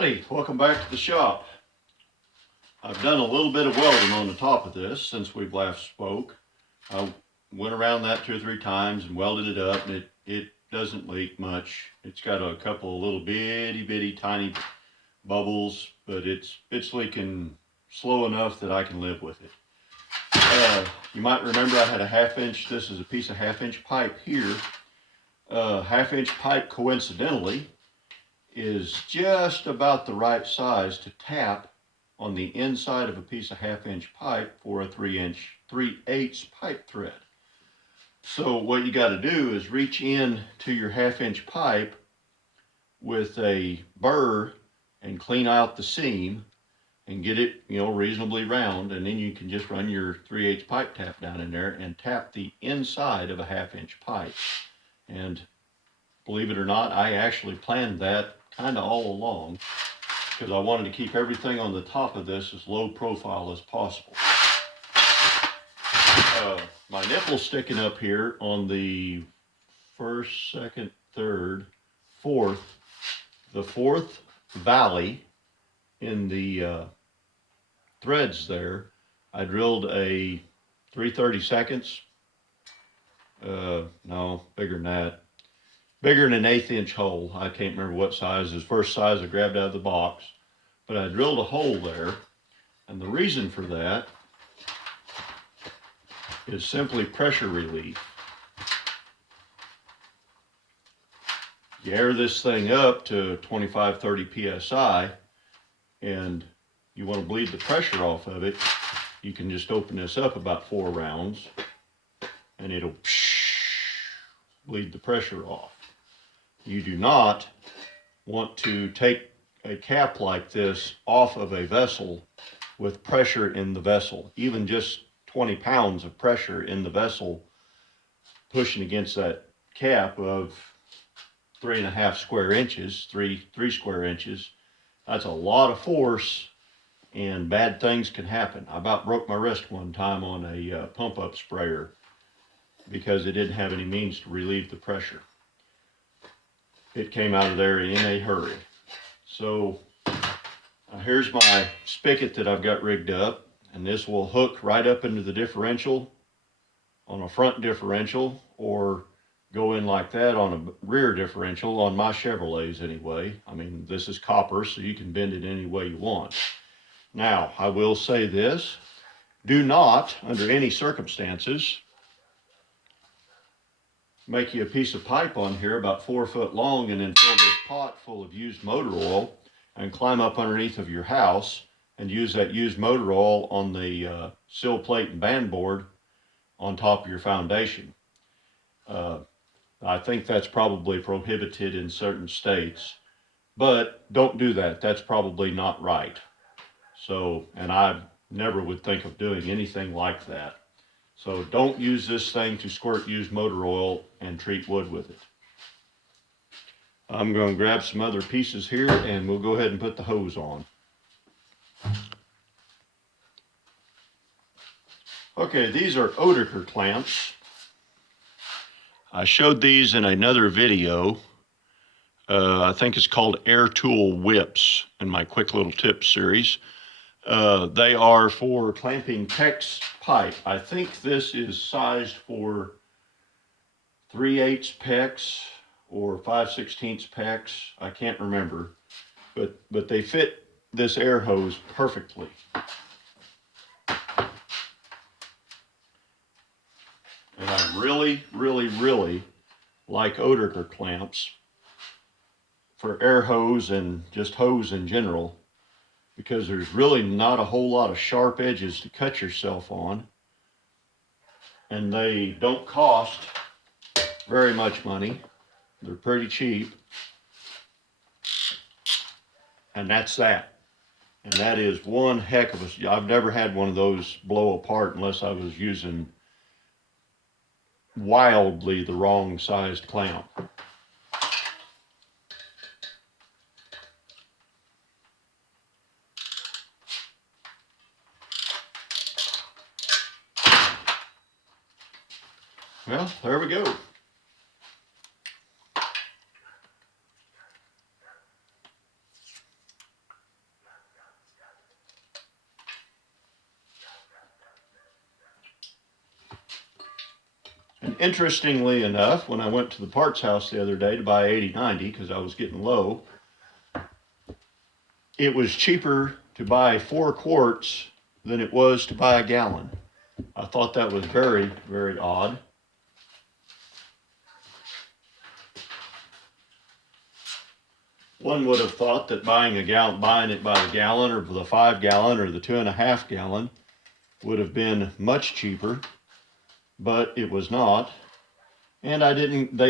Howdy, welcome back to the shop. I've done a little bit of welding on the top of this since we've last spoke. I went around that 2 or 3 times and welded it up, and it doesn't leak much. It's got a couple of little bitty tiny bubbles, but it's leaking slow enough that I can live with it. You might remember I had a 1/2 inch, this is a piece of 1/2 inch pipe here. 1/2 inch pipe coincidentally is just about the right size to tap on the inside of a piece of 1/2 inch pipe for a 3/8 pipe thread. So what you got to do is reach in to your 1/2 inch pipe with a burr and clean out the seam and get it, reasonably round, and then you can just run your 3/8 pipe tap down in there and tap the inside of a 1/2 inch pipe. And believe it or not, I actually planned that kind of all along because I wanted to keep everything on the top of this as low profile as possible. My nipple's sticking up here on the first, second, third, fourth, the fourth valley in the threads there. I drilled a 3/32, no, bigger than that. Bigger than an 1/8 inch hole. I can't remember what size. It's the first size I grabbed out of the box. But I drilled a hole there. And the reason for that is simply pressure relief. You air this thing up to 25-30 psi and you want to bleed the pressure off of it, you can just open this up about 4 rounds and it'll bleed the pressure off. You do not want to take a cap like this off of a vessel with pressure in the vessel. Even just 20 pounds of pressure in the vessel pushing against that cap of 3.5 square inches, 3 square inches. That's a lot of force and bad things can happen. I about broke my wrist one time on a pump up sprayer because it didn't have any means to relieve the pressure. It came out of there in a hurry. So here's my spigot that I've got rigged up, and this will hook right up into the differential on a front differential, or go in like that on a rear differential on my Chevrolets anyway. I mean, this is copper, so you can bend it any way you want. Now, I will say this, do not, under any circumstances, make you a piece of pipe on here about 4 foot long and then fill this pot full of used motor oil and climb up underneath of your house and use that used motor oil on the sill plate and band board on top of your foundation. I think that's probably prohibited in certain states, but don't do that. That's probably not right. So, and I never would think of doing anything like that. So don't use this thing to squirt used motor oil and treat wood with it. I'm going to grab some other pieces here and we'll go ahead and put the hose on. Okay, these are Oederker clamps. I showed these in another video. I think it's called Air Tool Whips in my quick little tips series. They are for clamping PEX pipe. I think this is sized for 3/8 PEX or 5/16 PEX. I can't remember, but they fit this air hose perfectly. And I really like Oederker clamps for air hose and just hose in general, because there's really not a whole lot of sharp edges to cut yourself on, and they don't cost very much money. They're pretty cheap, and that's that. And that is one heck of a, I've never had one of those blow apart unless I was using wildly the wrong sized clamp. Well, there we go. Interestingly enough, when I went to the parts house the other day to buy 80/90 because I was getting low, it was cheaper to buy 4 quarts than it was to buy a gallon. I thought that was very, very odd. One would have thought that buying it by the gallon or the 5-gallon or the 2.5-gallon would have been much cheaper, but it was not. And they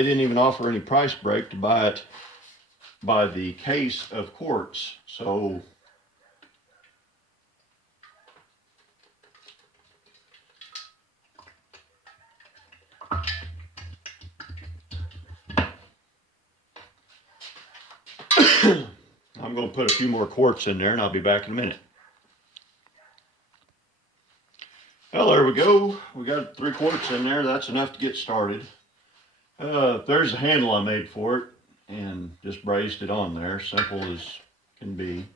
didn't even offer any price break to buy it by the case of quarts. So I'm going to put a few more quarts in there and I'll be back in a minute. Well, there we go. We got 3 quarts in there. That's enough to get started. There's a handle I made for it and just brazed it on there, simple as can be.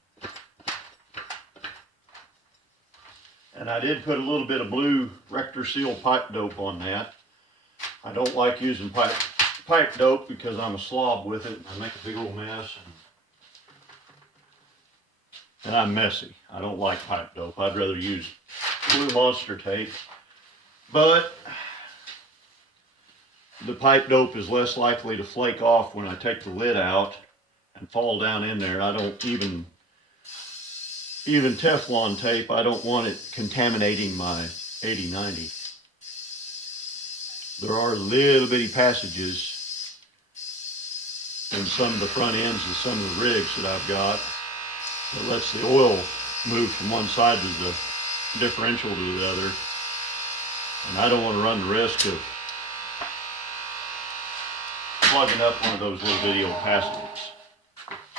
And I did put a little bit of blue Rector Seal pipe dope on that. I don't like using pipe dope because I'm a slob with it. I make a big old mess. And I'm messy. I don't like pipe dope. I'd rather use blue Monster tape. But the pipe dope is less likely to flake off when I take the lid out and fall down in there. I don't even Teflon tape, I don't want it contaminating my 80/90. There are little bitty passages in some of the front ends of some of the rigs that I've got that lets the oil move from one side of the differential to the other. And I don't want to run the risk of plugging up one of those little bitty old passages.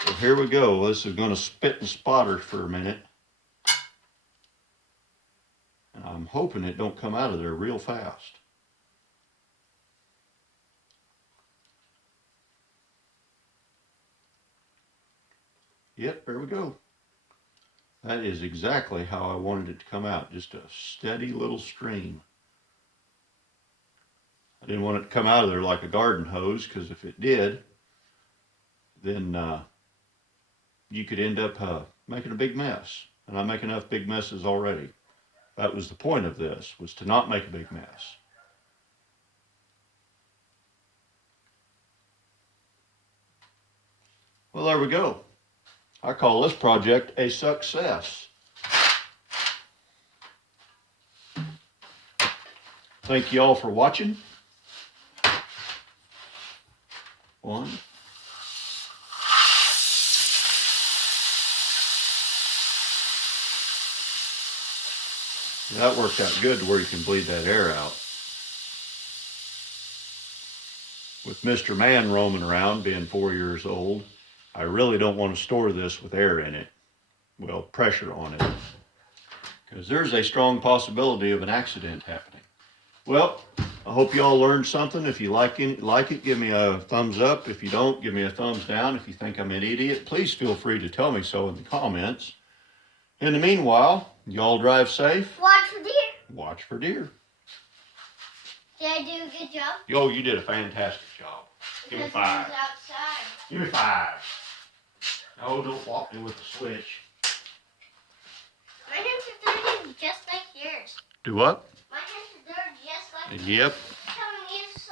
So here we go. This is going to spit and spotter for a minute. And I'm hoping it don't come out of there real fast. Yep, there we go. That is exactly how I wanted it to come out. Just a steady little stream. I didn't want it to come out of there like a garden hose, because if it did, then you could end up making a big mess. And I make enough big messes already. That was the point of this, was to not make a big mess. Well, there we go. I call this project a success. Thank you all for watching. One. That worked out good to where you can bleed that air out. With Mr. Man roaming around, being 4 years old, I really don't want to store this with air in it. Well, pressure on it. Because there's a strong possibility of an accident happening. Well, I hope you all learned something. If you like it, give me a thumbs up. If you don't, give me a thumbs down. If you think I'm an idiot, please feel free to tell me so in the comments. In the meanwhile, y'all drive safe. Watch for deer. Watch for deer. Did I do a good job? Yo, you did a fantastic job. Give me 5. Outside. Give me 5. No, don't walk me with the switch. My hands are dirty just like yours. Do what? My hands are dirty just like Yep.